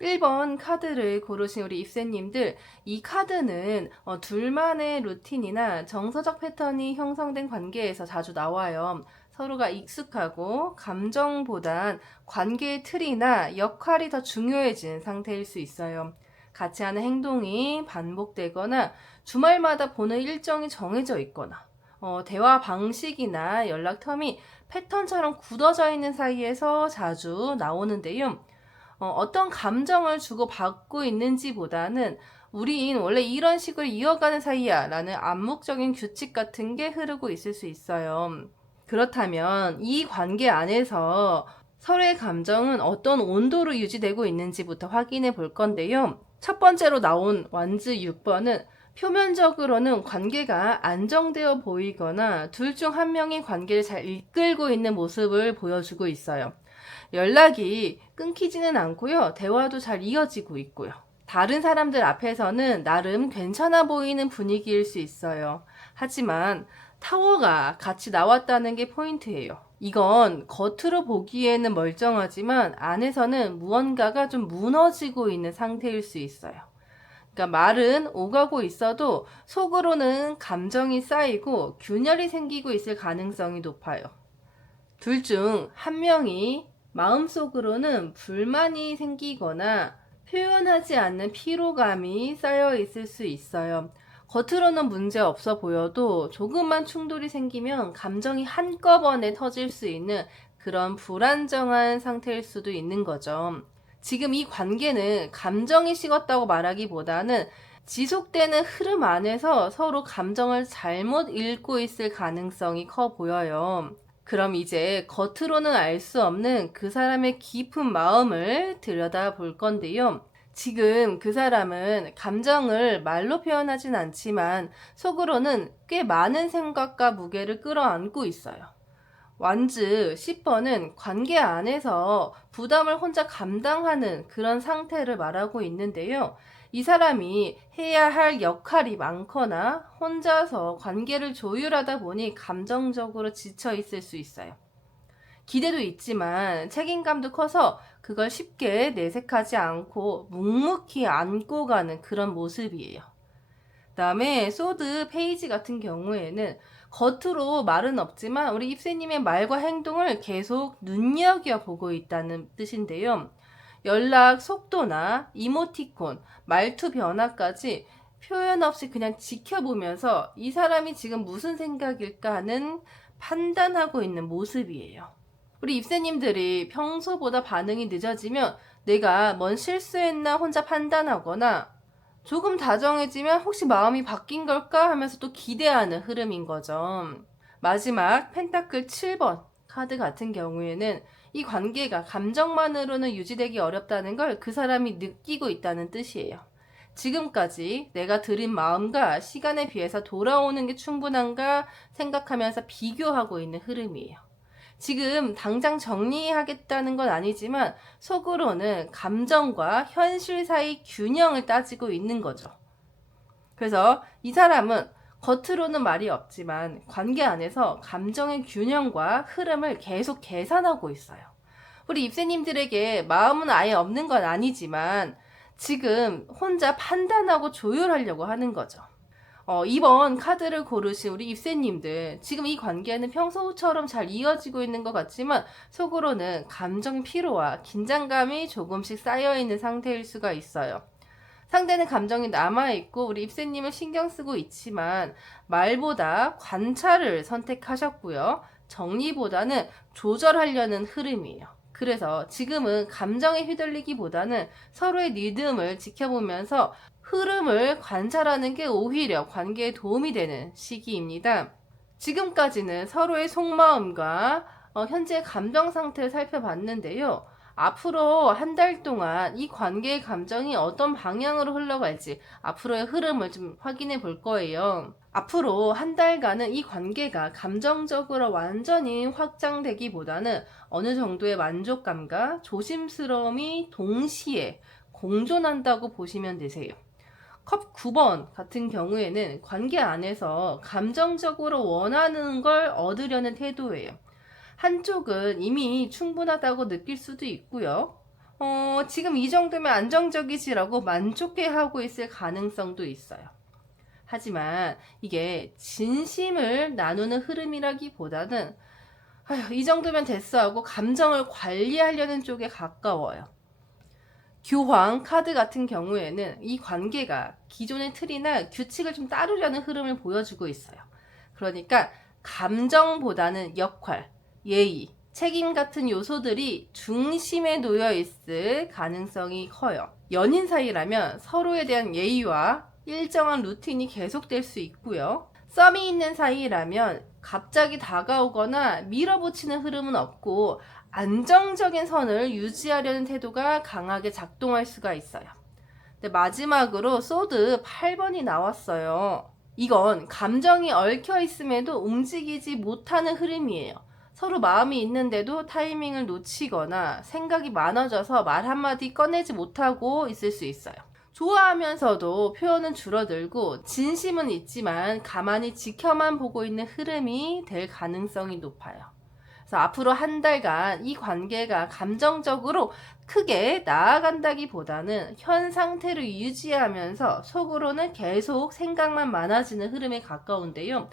1번 카드를 고르신 우리 입새님들, 이 카드는 둘만의 루틴이나 정서적 패턴이 형성된 관계에서 자주 나와요. 서로가 익숙하고 감정보단 관계의 틀이나 역할이 더 중요해진 상태일 수 있어요. 같이 하는 행동이 반복되거나 주말마다 보는 일정이 정해져 있거나 대화 방식이나 연락 텀이 패턴처럼 굳어져 있는 사이에서 자주 나오는데요. 어떤 감정을 주고받고 있는지보다는 우린 원래 이런 식으로 이어가는 사이야 라는 암묵적인 규칙 같은 게 흐르고 있을 수 있어요. 그렇다면 이 관계 안에서 서로의 감정은 어떤 온도로 유지되고 있는지부터 확인해 볼 건데요. 첫 번째로 나온 완즈 6번은 표면적으로는 관계가 안정되어 보이거나 둘 중 한 명이 관계를 잘 이끌고 있는 모습을 보여주고 있어요. 연락이 끊기지는 않고요. 대화도 잘 이어지고 있고요. 다른 사람들 앞에서는 나름 괜찮아 보이는 분위기일 수 있어요. 하지만 타워가 같이 나왔다는 게 포인트예요. 이건 겉으로 보기에는 멀쩡하지만 안에서는 무언가가 좀 무너지고 있는 상태일 수 있어요. 그러니까 말은 오가고 있어도 속으로는 감정이 쌓이고 균열이 생기고 있을 가능성이 높아요. 둘 중 한 명이 마음속으로는 불만이 생기거나 표현하지 않는 피로감이 쌓여 있을 수 있어요. 겉으로는 문제 없어 보여도 조금만 충돌이 생기면 감정이 한꺼번에 터질 수 있는 그런 불안정한 상태일 수도 있는 거죠. 지금 이 관계는 감정이 식었다고 말하기보다는 지속되는 흐름 안에서 서로 감정을 잘못 읽고 있을 가능성이 커 보여요. 그럼 이제 겉으로는 알 수 없는 그 사람의 깊은 마음을 들여다 볼 건데요. 지금 그 사람은 감정을 말로 표현하진 않지만 속으로는 꽤 많은 생각과 무게를 끌어안고 있어요. 완즈 10번은 관계 안에서 부담을 혼자 감당하는 그런 상태를 말하고 있는데요. 이 사람이 해야 할 역할이 많거나 혼자서 관계를 조율하다 보니 감정적으로 지쳐 있을 수 있어요. 기대도 있지만 책임감도 커서 그걸 쉽게 내색하지 않고 묵묵히 안고 가는 그런 모습이에요. 그다음에 소드 페이지 같은 경우에는 겉으로 말은 없지만 우리 입새님의 말과 행동을 계속 눈여겨보고 있다는 뜻인데요. 연락 속도나 이모티콘, 말투 변화까지 표현 없이 그냥 지켜보면서 이 사람이 지금 무슨 생각일까 하는 판단하고 있는 모습이에요. 우리 입새님들이 평소보다 반응이 늦어지면 내가 뭔 실수했나 혼자 판단하거나 조금 다정해지면 혹시 마음이 바뀐 걸까 하면서 또 기대하는 흐름인 거죠. 마지막 펜타클 7번 카드 같은 경우에는 이 관계가 감정만으로는 유지되기 어렵다는 걸 그 사람이 느끼고 있다는 뜻이에요. 지금까지 내가 들인 마음과 시간에 비해서 돌아오는 게 충분한가 생각하면서 비교하고 있는 흐름이에요. 지금 당장 정리하겠다는 건 아니지만 속으로는 감정과 현실 사이 균형을 따지고 있는 거죠. 그래서 이 사람은 겉으로는 말이 없지만 관계 안에서 감정의 균형과 흐름을 계속 계산하고 있어요. 우리 입새님들에게 마음은 아예 없는 건 아니지만 지금 혼자 판단하고 조율하려고 하는 거죠. 이번 카드를 고르신 우리 입새님들, 지금 이 관계는 평소처럼 잘 이어지고 있는 것 같지만 속으로는 감정 피로와 긴장감이 조금씩 쌓여있는 상태일 수가 있어요. 상대는 감정이 남아있고 우리 입새님은 신경 쓰고 있지만 말보다 관찰을 선택하셨고요. 정리보다는 조절하려는 흐름이에요. 그래서 지금은 감정에 휘둘리기보다는 서로의 리듬을 지켜보면서 흐름을 관찰하는 게 오히려 관계에 도움이 되는 시기입니다. 지금까지는 서로의 속마음과 현재 감정 상태를 살펴봤는데요. 앞으로 한 달 동안 이 관계의 감정이 어떤 방향으로 흘러갈지 앞으로의 흐름을 좀 확인해 볼 거예요. 앞으로 한 달간은 이 관계가 감정적으로 완전히 확장되기보다는 어느 정도의 만족감과 조심스러움이 동시에 공존한다고 보시면 되세요. 컵 9번 같은 경우에는 관계 안에서 감정적으로 원하는 걸 얻으려는 태도예요. 한쪽은 이미 충분하다고 느낄 수도 있고요. 지금 이 정도면 안정적이지라고 만족해하고 있을 가능성도 있어요. 하지만 이게 진심을 나누는 흐름이라기보다는 이 정도면 됐어 하고 감정을 관리하려는 쪽에 가까워요. 교황 카드 같은 경우에는 이 관계가 기존의 틀이나 규칙을 좀 따르려는 흐름을 보여주고 있어요. 그러니까 감정보다는 역할, 예의, 책임 같은 요소들이 중심에 놓여 있을 가능성이 커요. 연인 사이라면 서로에 대한 예의와 일정한 루틴이 계속될 수 있고요. 썸이 있는 사이라면 갑자기 다가오거나 밀어붙이는 흐름은 없고 안정적인 선을 유지하려는 태도가 강하게 작동할 수가 있어요. 근데 마지막으로 소드 8번이 나왔어요. 이건 감정이 얽혀 있음에도 움직이지 못하는 흐름이에요. 서로 마음이 있는데도 타이밍을 놓치거나 생각이 많아져서 말 한마디 꺼내지 못하고 있을 수 있어요. 좋아하면서도 표현은 줄어들고 진심은 있지만 가만히 지켜만 보고 있는 흐름이 될 가능성이 높아요. 그래서 앞으로 한 달간 이 관계가 감정적으로 크게 나아간다기보다는 현 상태를 유지하면서 속으로는 계속 생각만 많아지는 흐름에 가까운데요.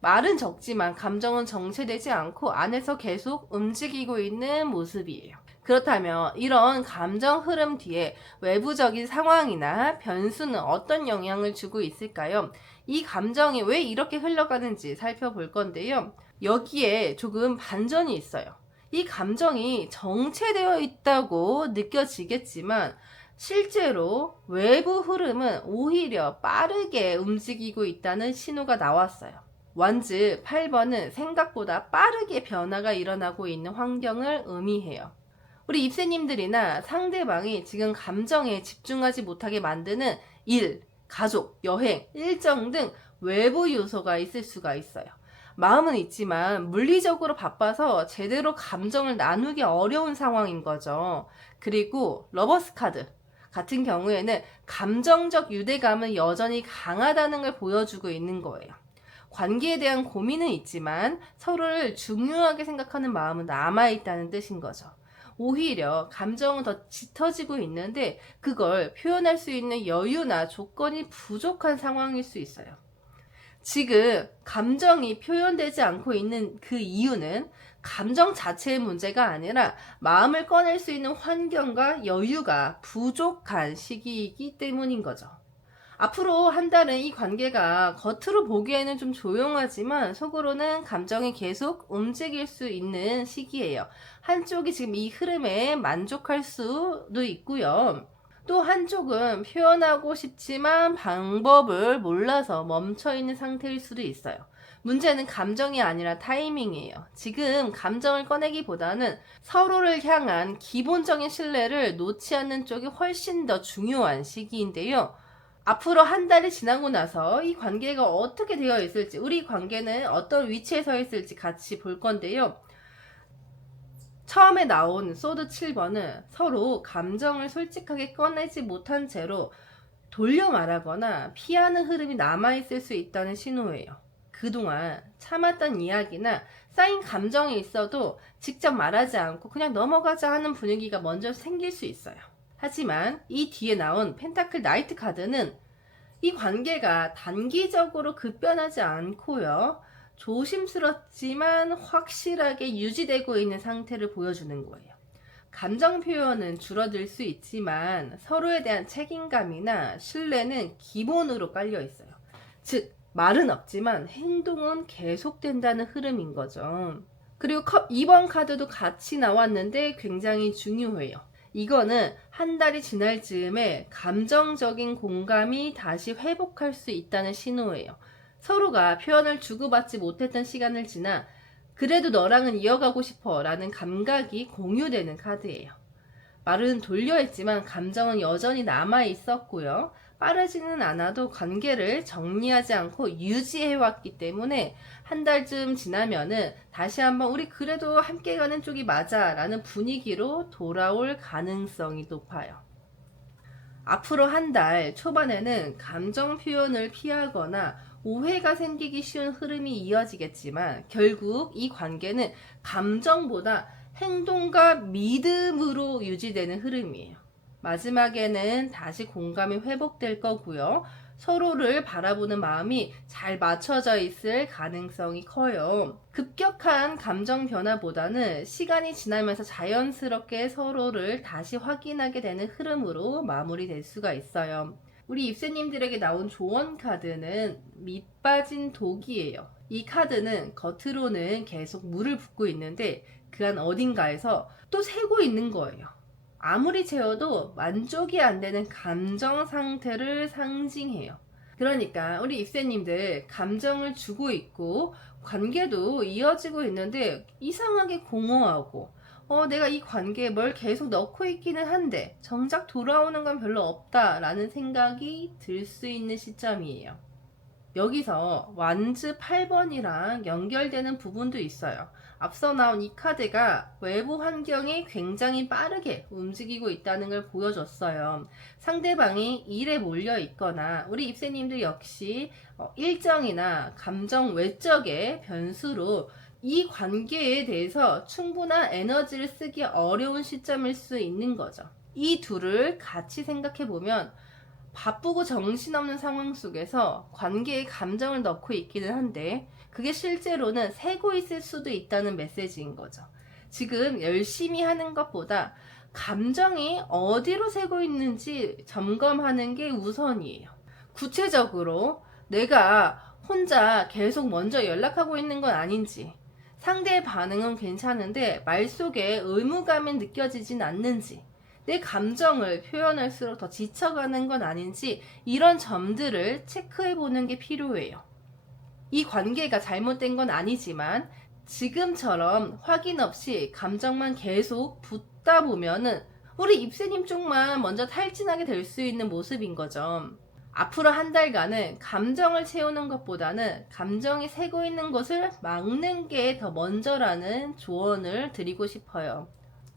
말은 적지만 감정은 정체되지 않고 안에서 계속 움직이고 있는 모습이에요. 그렇다면 이런 감정 흐름 뒤에 외부적인 상황이나 변수는 어떤 영향을 주고 있을까요? 이 감정이 왜 이렇게 흘러가는지 살펴볼 건데요. 여기에 조금 반전이 있어요. 이 감정이 정체되어 있다고 느껴지겠지만 실제로 외부 흐름은 오히려 빠르게 움직이고 있다는 신호가 나왔어요. 완즈 8번은 생각보다 빠르게 변화가 일어나고 있는 환경을 의미해요. 우리 입새님들이나 상대방이 지금 감정에 집중하지 못하게 만드는 일, 가족, 여행, 일정 등 외부 요소가 있을 수가 있어요. 마음은 있지만 물리적으로 바빠서 제대로 감정을 나누기 어려운 상황인 거죠. 그리고 러버스 카드 같은 경우에는 감정적 유대감은 여전히 강하다는 걸 보여주고 있는 거예요. 관계에 대한 고민은 있지만 서로를 중요하게 생각하는 마음은 남아있다는 뜻인 거죠. 오히려 감정은 더 짙어지고 있는데 그걸 표현할 수 있는 여유나 조건이 부족한 상황일 수 있어요. 지금 감정이 표현되지 않고 있는 그 이유는 감정 자체의 문제가 아니라 마음을 꺼낼 수 있는 환경과 여유가 부족한 시기이기 때문인 거죠. 앞으로 한 달은 이 관계가 겉으로 보기에는 좀 조용하지만 속으로는 감정이 계속 움직일 수 있는 시기예요. 한쪽이 지금 이 흐름에 만족할 수도 있고요. 또 한쪽은 표현하고 싶지만 방법을 몰라서 멈춰있는 상태일 수도 있어요. 문제는 감정이 아니라 타이밍이에요. 지금 감정을 꺼내기보다는 서로를 향한 기본적인 신뢰를 놓지 않는 쪽이 훨씬 더 중요한 시기인데요. 앞으로 한 달이 지나고 나서 이 관계가 어떻게 되어 있을지, 우리 관계는 어떤 위치에 서 있을지 같이 볼 건데요. 처음에 나온 소드 7번은 서로 감정을 솔직하게 꺼내지 못한 채로 돌려 말하거나 피하는 흐름이 남아있을 수 있다는 신호예요. 그동안 참았던 이야기나 쌓인 감정이 있어도 직접 말하지 않고 그냥 넘어가자 하는 분위기가 먼저 생길 수 있어요. 하지만 이 뒤에 나온 펜타클 나이트 카드는 이 관계가 단기적으로 급변하지 않고요. 조심스럽지만 확실하게 유지되고 있는 상태를 보여주는 거예요. 감정 표현은 줄어들 수 있지만 서로에 대한 책임감이나 신뢰는 기본으로 깔려 있어요. 즉, 말은 없지만 행동은 계속된다는 흐름인 거죠. 그리고 2번 카드도 같이 나왔는데 굉장히 중요해요. 이거는 한 달이 지날 즈음에 감정적인 공감이 다시 회복할 수 있다는 신호예요. 서로가 표현을 주고받지 못했던 시간을 지나 그래도 너랑은 이어가고 싶어 라는 감각이 공유되는 카드예요. 말은 돌려 했지만 감정은 여전히 남아 있었고요. 빠르지는 않아도 관계를 정리하지 않고 유지해왔기 때문에 한 달쯤 지나면은 다시 한번 우리 그래도 함께 가는 쪽이 맞아 라는 분위기로 돌아올 가능성이 높아요. 앞으로 한 달 초반에는 감정 표현을 피하거나 오해가 생기기 쉬운 흐름이 이어지겠지만 결국 이 관계는 감정보다 행동과 믿음으로 유지되는 흐름이에요. 마지막에는 다시 공감이 회복될 거고요. 서로를 바라보는 마음이 잘 맞춰져 있을 가능성이 커요. 급격한 감정 변화보다는 시간이 지나면서 자연스럽게 서로를 다시 확인하게 되는 흐름으로 마무리될 수가 있어요. 우리 입새님들에게 나온 조언 카드는 밑빠진 독이에요. 이 카드는 겉으로는 계속 물을 붓고 있는데 그 안 어딘가에서 또 새고 있는 거예요. 아무리 채워도 만족이 안 되는 감정 상태를 상징해요. 그러니까 우리 입새님들 감정을 주고 있고 관계도 이어지고 있는데 이상하게 공허하고 내가 이 관계에 뭘 계속 넣고 있기는 한데 정작 돌아오는 건 별로 없다라는 생각이 들 수 있는 시점이에요. 여기서 완즈 8번이랑 연결되는 부분도 있어요. 앞서 나온 이 카드가 외부 환경이 굉장히 빠르게 움직이고 있다는 걸 보여줬어요. 상대방이 일에 몰려 있거나 우리 입새님들 역시 일정이나 감정 외적의 변수로 이 관계에 대해서 충분한 에너지를 쓰기 어려운 시점일 수 있는 거죠. 이 둘을 같이 생각해 보면 바쁘고 정신없는 상황 속에서 관계에 감정을 넣고 있기는 한데 그게 실제로는 새고 있을 수도 있다는 메시지인 거죠. 지금 열심히 하는 것보다 감정이 어디로 새고 있는지 점검하는 게 우선이에요. 구체적으로 내가 혼자 계속 먼저 연락하고 있는 건 아닌지, 상대의 반응은 괜찮은데 말 속에 의무감이 느껴지진 않는지, 내 감정을 표현할수록 더 지쳐가는 건 아닌지 이런 점들을 체크해 보는 게 필요해요. 이 관계가 잘못된 건 아니지만 지금처럼 확인 없이 감정만 계속 붓다 보면은 우리 입새님 쪽만 먼저 탈진하게 될 수 있는 모습인 거죠. 앞으로 한 달간은 감정을 채우는 것보다는 감정이 새고 있는 것을 막는 게 더 먼저라는 조언을 드리고 싶어요.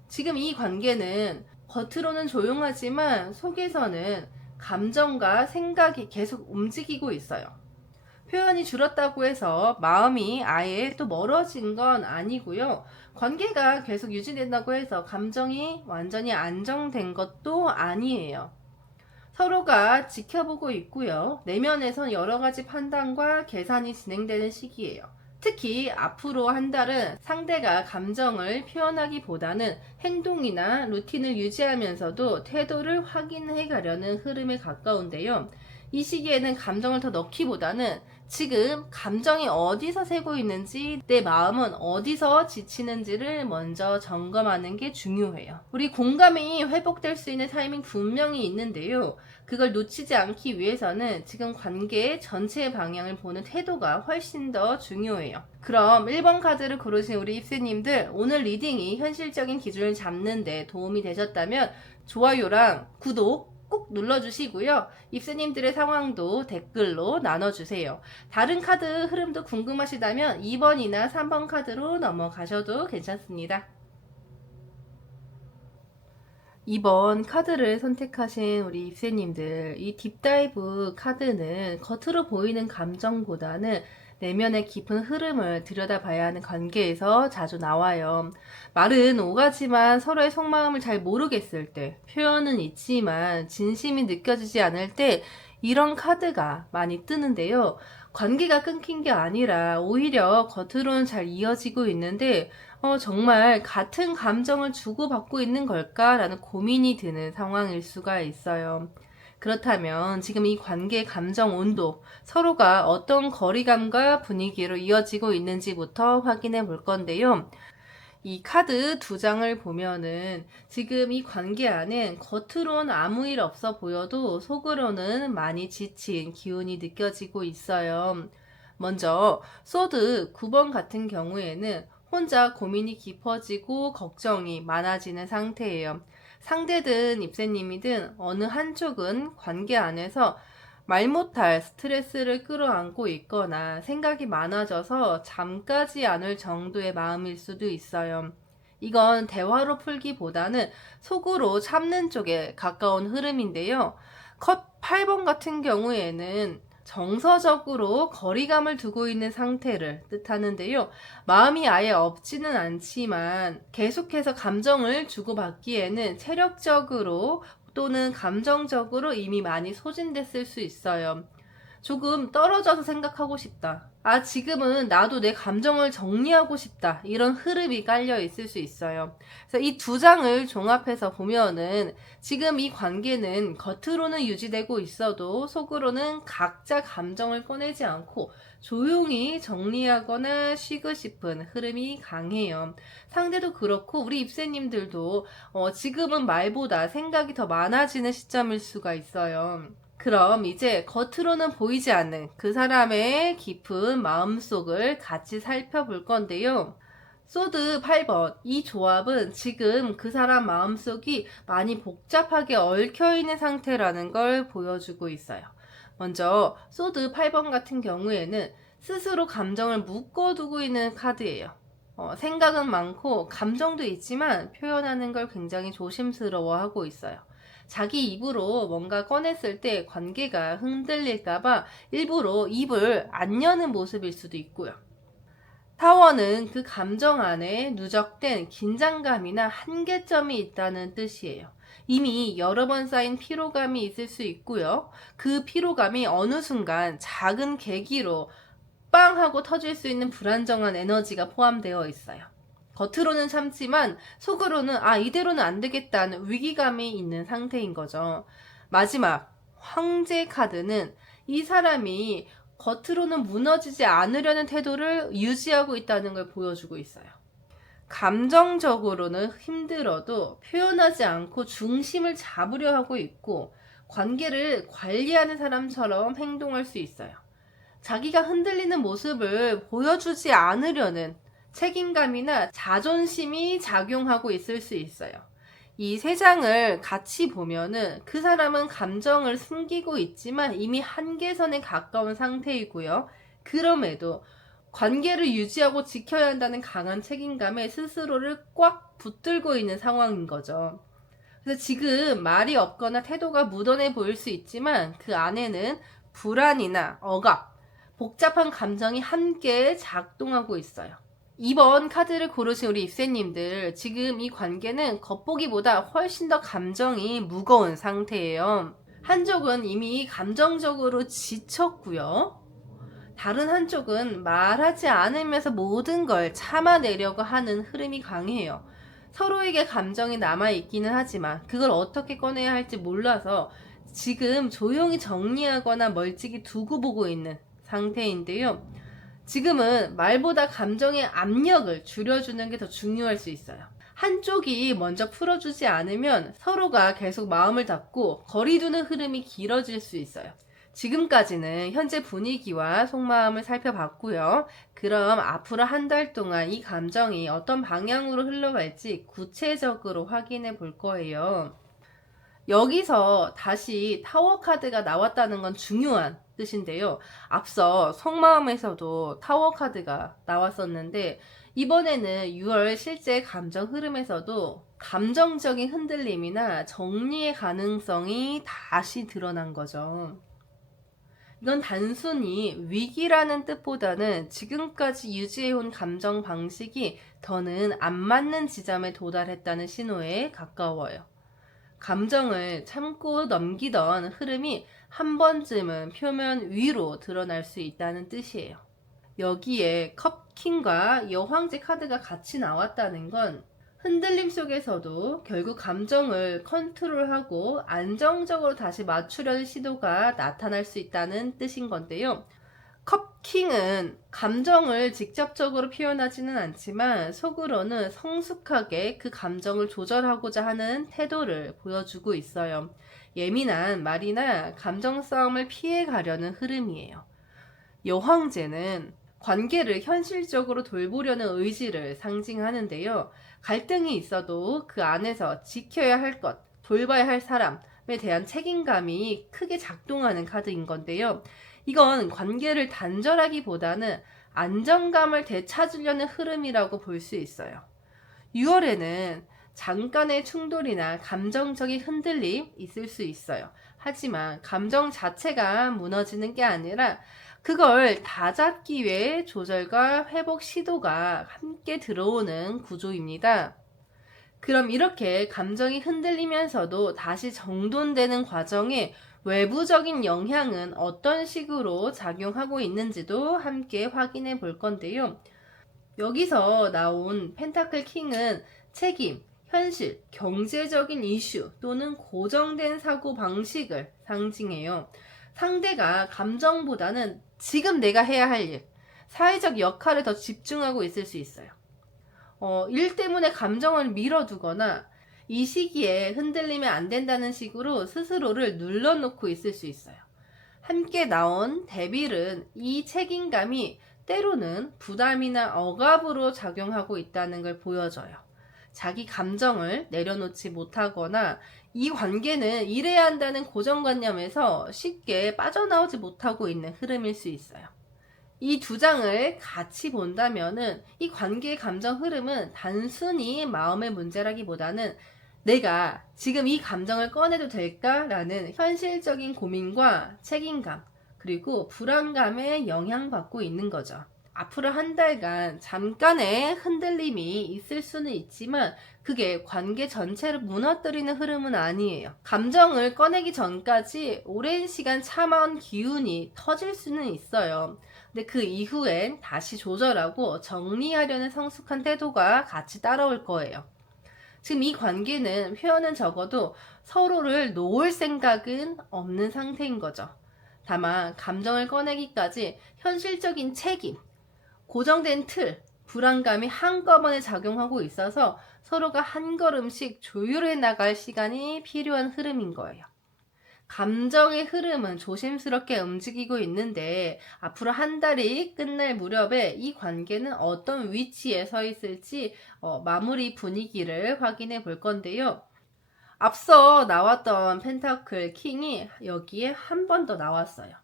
지금 이 관계는 겉으로는 조용하지만 속에서는 감정과 생각이 계속 움직이고 있어요. 표현이 줄었다고 해서 마음이 아예 또 멀어진 건 아니고요. 관계가 계속 유지된다고 해서 감정이 완전히 안정된 것도 아니에요. 서로가 지켜보고 있고요. 내면에선 여러 가지 판단과 계산이 진행되는 시기예요. 특히 앞으로 한 달은 상대가 감정을 표현하기보다는 행동이나 루틴을 유지하면서도 태도를 확인해 가려는 흐름에 가까운데요. 이 시기에는 감정을 더 넣기보다는 지금 감정이 어디서 새고 있는지, 내 마음은 어디서 지치는지를 먼저 점검하는 게 중요해요. 우리 공감이 회복될 수 있는 타이밍 분명히 있는데요. 그걸 놓치지 않기 위해서는 지금 관계의 전체 방향을 보는 태도가 훨씬 더 중요해요. 그럼 1번 카드를 고르신 우리 입새님들, 오늘 리딩이 현실적인 기준을 잡는 데 도움이 되셨다면 좋아요랑 구독 꼭 눌러주시고요. 입새님들의 상황도 댓글로 나눠주세요. 다른 카드 흐름도 궁금하시다면 2번이나 3번 카드로 넘어가셔도 괜찮습니다. 이번 카드를 선택하신 우리 입세님들, 이 딥다이브 카드는 겉으로 보이는 감정보다는 내면의 깊은 흐름을 들여다봐야 하는 관계에서 자주 나와요. 말은 오가지만 서로의 속마음을 잘 모르겠을 때, 표현은 있지만 진심이 느껴지지 않을 때 이런 카드가 많이 뜨는데요. 관계가 끊긴 게 아니라 오히려 겉으로는 잘 이어지고 있는데 정말 같은 감정을 주고받고 있는 걸까라는 고민이 드는 상황일 수가 있어요. 그렇다면 지금 이 관계의 감정 온도, 서로가 어떤 거리감과 분위기로 이어지고 있는지부터 확인해 볼 건데요. 이 카드 두 장을 보면은 지금 이 관계 안엔 겉으론 아무 일 없어 보여도 속으로는 많이 지친 기운이 느껴지고 있어요. 먼저 소드 9번 같은 경우에는 혼자 고민이 깊어지고 걱정이 많아지는 상태예요. 상대든 입새님이든 어느 한쪽은 관계 안에서 말 못할 스트레스를 끌어안고 있거나 생각이 많아져서 잠까지 않을 정도의 마음일 수도 있어요. 이건 대화로 풀기보다는 속으로 참는 쪽에 가까운 흐름인데요. 컷 8번 같은 경우에는 정서적으로 거리감을 두고 있는 상태를 뜻하는데요. 마음이 아예 없지는 않지만 계속해서 감정을 주고받기에는 체력적으로 또는 감정적으로 이미 많이 소진됐을 수 있어요. 조금 떨어져서 생각하고 싶다. 아, 지금은 나도 내 감정을 정리하고 싶다. 이런 흐름이 깔려 있을 수 있어요. 그래서 이 두 장을 종합해서 보면은 지금 이 관계는 겉으로는 유지되고 있어도 속으로는 각자 감정을 꺼내지 않고 조용히 정리하거나 쉬고 싶은 흐름이 강해요. 상대도 그렇고 우리 입새님들도 지금은 말보다 생각이 더 많아지는 시점일 수가 있어요. 그럼 이제 겉으로는 보이지 않는 그 사람의 깊은 마음속을 같이 살펴볼 건데요. 소드 8번. 이 조합은 지금 그 사람 마음속이 많이 복잡하게 얽혀있는 상태라는 걸 보여주고 있어요. 먼저 소드 8번 같은 경우에는 스스로 감정을 묶어두고 있는 카드예요. 생각은 많고 감정도 있지만 표현하는 걸 굉장히 조심스러워하고 있어요. 자기 입으로 뭔가 꺼냈을 때 관계가 흔들릴까봐 일부러 입을 안 여는 모습일 수도 있고요. 타워는 그 감정 안에 누적된 긴장감이나 한계점이 있다는 뜻이에요. 이미 여러 번 쌓인 피로감이 있을 수 있고요. 그 피로감이 어느 순간 작은 계기로 빵 하고 터질 수 있는 불안정한 에너지가 포함되어 있어요. 겉으로는 참지만 속으로는 이대로는 안 되겠다는 위기감이 있는 상태인 거죠. 마지막 황제 카드는 이 사람이 겉으로는 무너지지 않으려는 태도를 유지하고 있다는 걸 보여주고 있어요. 감정적으로는 힘들어도 표현하지 않고 중심을 잡으려 하고 있고 관계를 관리하는 사람처럼 행동할 수 있어요. 자기가 흔들리는 모습을 보여주지 않으려는 책임감이나 자존심이 작용하고 있을 수 있어요. 이 세 장을 같이 보면은 그 사람은 감정을 숨기고 있지만 이미 한계선에 가까운 상태이고요. 그럼에도 관계를 유지하고 지켜야 한다는 강한 책임감에 스스로를 꽉 붙들고 있는 상황인 거죠. 그래서 지금 말이 없거나 태도가 무던해 보일 수 있지만 그 안에는 불안이나 억압, 복잡한 감정이 함께 작동하고 있어요. 이번 카드를 고르신 우리 입새님들, 지금 이 관계는 겉보기보다 훨씬 더 감정이 무거운 상태예요. 한쪽은 이미 감정적으로 지쳤고요. 다른 한쪽은 말하지 않으면서 모든 걸 참아내려고 하는 흐름이 강해요. 서로에게 감정이 남아있기는 하지만 그걸 어떻게 꺼내야 할지 몰라서 지금 조용히 정리하거나 멀찍이 두고 보고 있는 상태인데요. 지금은 말보다 감정의 압력을 줄여주는 게 더 중요할 수 있어요. 한쪽이 먼저 풀어주지 않으면 서로가 계속 마음을 닫고 거리 두는 흐름이 길어질 수 있어요. 지금까지는 현재 분위기와 속마음을 살펴봤고요. 그럼 앞으로 한 달 동안 이 감정이 어떤 방향으로 흘러갈지 구체적으로 확인해 볼 거예요. 여기서 다시 타워 카드가 나왔다는 건 중요한 뜻인데요. 앞서 속마음에서도 타워 카드가 나왔었는데 이번에는 6월 실제 감정 흐름에서도 감정적인 흔들림이나 정리의 가능성이 다시 드러난 거죠. 이건 단순히 위기라는 뜻보다는 지금까지 유지해온 감정 방식이 더는 안 맞는 지점에 도달했다는 신호에 가까워요. 감정을 참고 넘기던 흐름이 한 번쯤은 표면 위로 드러날 수 있다는 뜻이에요. 여기에 컵킹과 여황제 카드가 같이 나왔다는 건 흔들림 속에서도 결국 감정을 컨트롤하고 안정적으로 다시 맞추려는 시도가 나타날 수 있다는 뜻인 건데요. 컵킹은 감정을 직접적으로 표현하지는 않지만 속으로는 성숙하게 그 감정을 조절하고자 하는 태도를 보여주고 있어요. 예민한 말이나 감정 싸움을 피해 가려는 흐름이에요. 여황제는 관계를 현실적으로 돌보려는 의지를 상징하는데요. 갈등이 있어도 그 안에서 지켜야 할 것, 돌봐야 할 사람에 대한 책임감이 크게 작동하는 카드인 건데요. 이건 관계를 단절하기보다는 안정감을 되찾으려는 흐름이라고 볼 수 있어요. 6월에는 잠깐의 충돌이나 감정적인 흔들림 있을 수 있어요. 하지만 감정 자체가 무너지는 게 아니라 그걸 다잡기 위해 조절과 회복 시도가 함께 들어오는 구조입니다. 그럼 이렇게 감정이 흔들리면서도 다시 정돈되는 과정에 외부적인 영향은 어떤 식으로 작용하고 있는지도 함께 확인해 볼 건데요. 여기서 나온 펜타클 킹은 책임, 현실, 경제적인 이슈 또는 고정된 사고 방식을 상징해요. 상대가 감정보다는 지금 내가 해야 할 일, 사회적 역할에 더 집중하고 있을 수 있어요. 일 때문에 감정을 밀어두거나 이 시기에 흔들리면 안 된다는 식으로 스스로를 눌러놓고 있을 수 있어요. 함께 나온 데빌은 이 책임감이 때로는 부담이나 억압으로 작용하고 있다는 걸 보여줘요. 자기 감정을 내려놓지 못하거나 이 관계는 이래야 한다는 고정관념에서 쉽게 빠져나오지 못하고 있는 흐름일 수 있어요. 이 두 장을 같이 본다면은 이 관계의 감정 흐름은 단순히 마음의 문제라기보다는 내가 지금 이 감정을 꺼내도 될까라는 현실적인 고민과 책임감, 그리고 불안감에 영향받고 있는 거죠. 앞으로 한 달간 잠깐의 흔들림이 있을 수는 있지만 그게 관계 전체를 무너뜨리는 흐름은 아니에요. 감정을 꺼내기 전까지 오랜 시간 참아온 기운이 터질 수는 있어요. 근데 그 이후엔 다시 조절하고 정리하려는 성숙한 태도가 같이 따라올 거예요. 지금 이 관계는 표현은 적어도 서로를 놓을 생각은 없는 상태인 거죠. 다만 감정을 꺼내기까지 현실적인 책임, 고정된 틀, 불안감이 한꺼번에 작용하고 있어서 서로가 한 걸음씩 조율해 나갈 시간이 필요한 흐름인 거예요. 감정의 흐름은 조심스럽게 움직이고 있는데 앞으로 한 달이 끝날 무렵에 이 관계는 어떤 위치에 서 있을지 마무리 분위기를 확인해 볼 건데요. 앞서 나왔던 펜타클 킹이 여기에 한 번 더 나왔어요.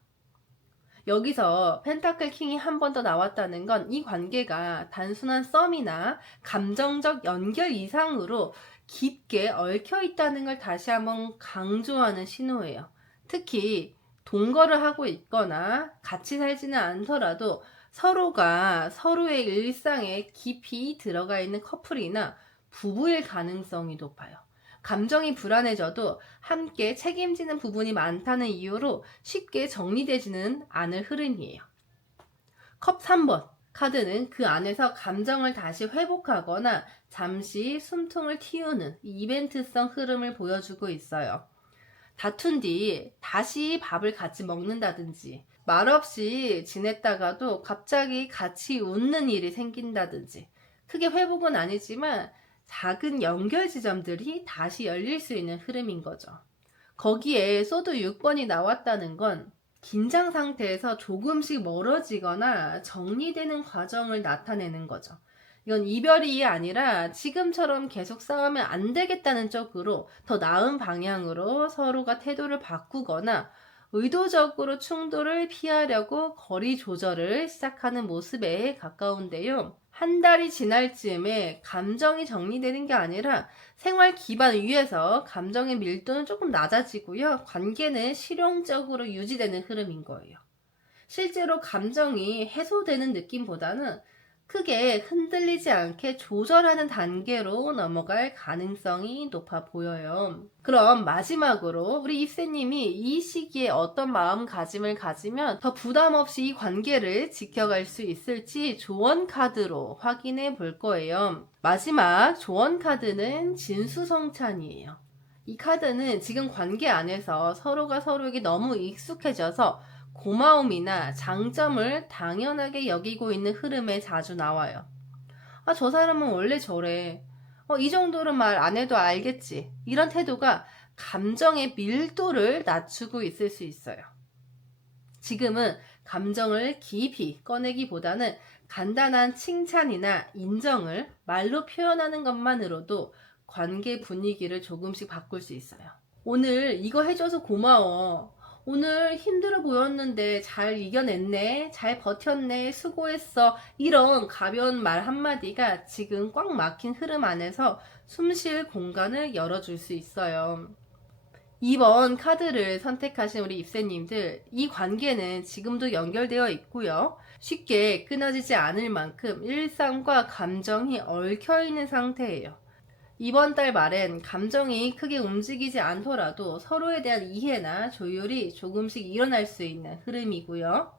여기서 펜타클 킹이 한 번 더 나왔다는 건 이 관계가 단순한 썸이나 감정적 연결 이상으로 깊게 얽혀 있다는 걸 다시 한번 강조하는 신호예요. 특히 동거를 하고 있거나 같이 살지는 않더라도 서로가 서로의 일상에 깊이 들어가 있는 커플이나 부부일 가능성이 높아요. 감정이 불안해져도 함께 책임지는 부분이 많다는 이유로 쉽게 정리되지는 않을 흐름이에요. 컵 3번 카드는 그 안에서 감정을 다시 회복하거나 잠시 숨통을 틔우는 이벤트성 흐름을 보여주고 있어요. 다툰 뒤 다시 밥을 같이 먹는다든지 말없이 지냈다가도 갑자기 같이 웃는 일이 생긴다든지 크게 회복은 아니지만 작은 연결 지점들이 다시 열릴 수 있는 흐름인 거죠. 거기에 소드 6번이 나왔다는 건 긴장 상태에서 조금씩 멀어지거나 정리되는 과정을 나타내는 거죠. 이건 이별이 아니라 지금처럼 계속 싸우면 안 되겠다는 쪽으로 더 나은 방향으로 서로가 태도를 바꾸거나 의도적으로 충돌을 피하려고 거리 조절을 시작하는 모습에 가까운데요. 한 달이 지날 즈음에 감정이 정리되는 게 아니라 생활 기반 위에서 감정의 밀도는 조금 낮아지고요. 관계는 실용적으로 유지되는 흐름인 거예요. 실제로 감정이 해소되는 느낌보다는 크게 흔들리지 않게 조절하는 단계로 넘어갈 가능성이 높아 보여요. 그럼 마지막으로 우리 입새님이 이 시기에 어떤 마음가짐을 가지면 더 부담 없이 이 관계를 지켜갈 수 있을지 조언 카드로 확인해 볼 거예요. 마지막 조언 카드는 진수성찬이에요. 이 카드는 지금 관계 안에서 서로가 서로에게 너무 익숙해져서 고마움이나 장점을 당연하게 여기고 있는 흐름에 자주 나와요. 아, 저 사람은 원래 저래. 이 정도는 말 안 해도 알겠지. 이런 태도가 감정의 밀도를 낮추고 있을 수 있어요. 지금은 감정을 깊이 꺼내기보다는 간단한 칭찬이나 인정을 말로 표현하는 것만으로도 관계 분위기를 조금씩 바꿀 수 있어요. 오늘 이거 해줘서 고마워. 오늘 힘들어 보였는데 잘 이겨냈네, 잘 버텼네, 수고했어. 이런 가벼운 말 한마디가 지금 꽉 막힌 흐름 안에서 숨 쉴 공간을 열어줄 수 있어요. 2번 카드를 선택하신 우리 입새님들, 이 관계는 지금도 연결되어 있고요. 쉽게 끊어지지 않을 만큼 일상과 감정이 얽혀있는 상태예요. 이번 달 말엔 감정이 크게 움직이지 않더라도 서로에 대한 이해나 조율이 조금씩 일어날 수 있는 흐름이고요.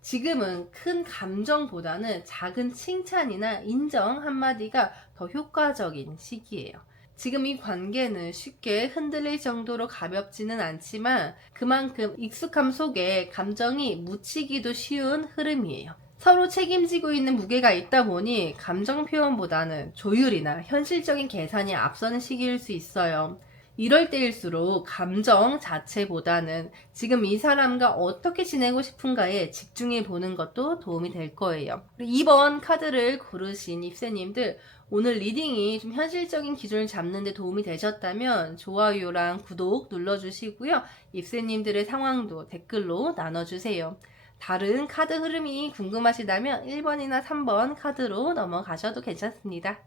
지금은 큰 감정보다는 작은 칭찬이나 인정 한마디가 더 효과적인 시기예요. 지금 이 관계는 쉽게 흔들릴 정도로 가볍지는 않지만 그만큼 익숙함 속에 감정이 묻히기도 쉬운 흐름이에요. 서로 책임지고 있는 무게가 있다 보니 감정 표현보다는 조율이나 현실적인 계산이 앞서는 시기일 수 있어요. 이럴 때일수록 감정 자체보다는 지금 이 사람과 어떻게 지내고 싶은가에 집중해 보는 것도 도움이 될 거예요. 2번 카드를 고르신 입새님들, 오늘 리딩이 좀 현실적인 기준을 잡는 데 도움이 되셨다면 좋아요랑 구독 눌러주시고요. 입새님들의 상황도 댓글로 나눠주세요. 다른 카드 흐름이 궁금하시다면 1번이나 3번 카드로 넘어가셔도 괜찮습니다.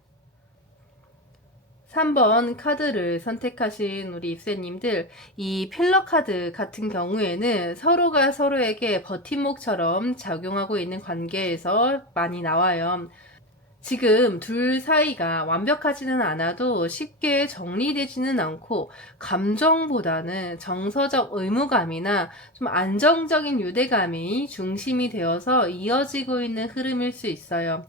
3번 카드를 선택하신 우리 입새님들, 이 필러 카드 같은 경우에는 서로가 서로에게 버팀목처럼 작용하고 있는 관계에서 많이 나와요. 지금 둘 사이가 완벽하지는 않아도 쉽게 정리되지는 않고 감정보다는 정서적 의무감이나 좀 안정적인 유대감이 중심이 되어서 이어지고 있는 흐름일 수 있어요.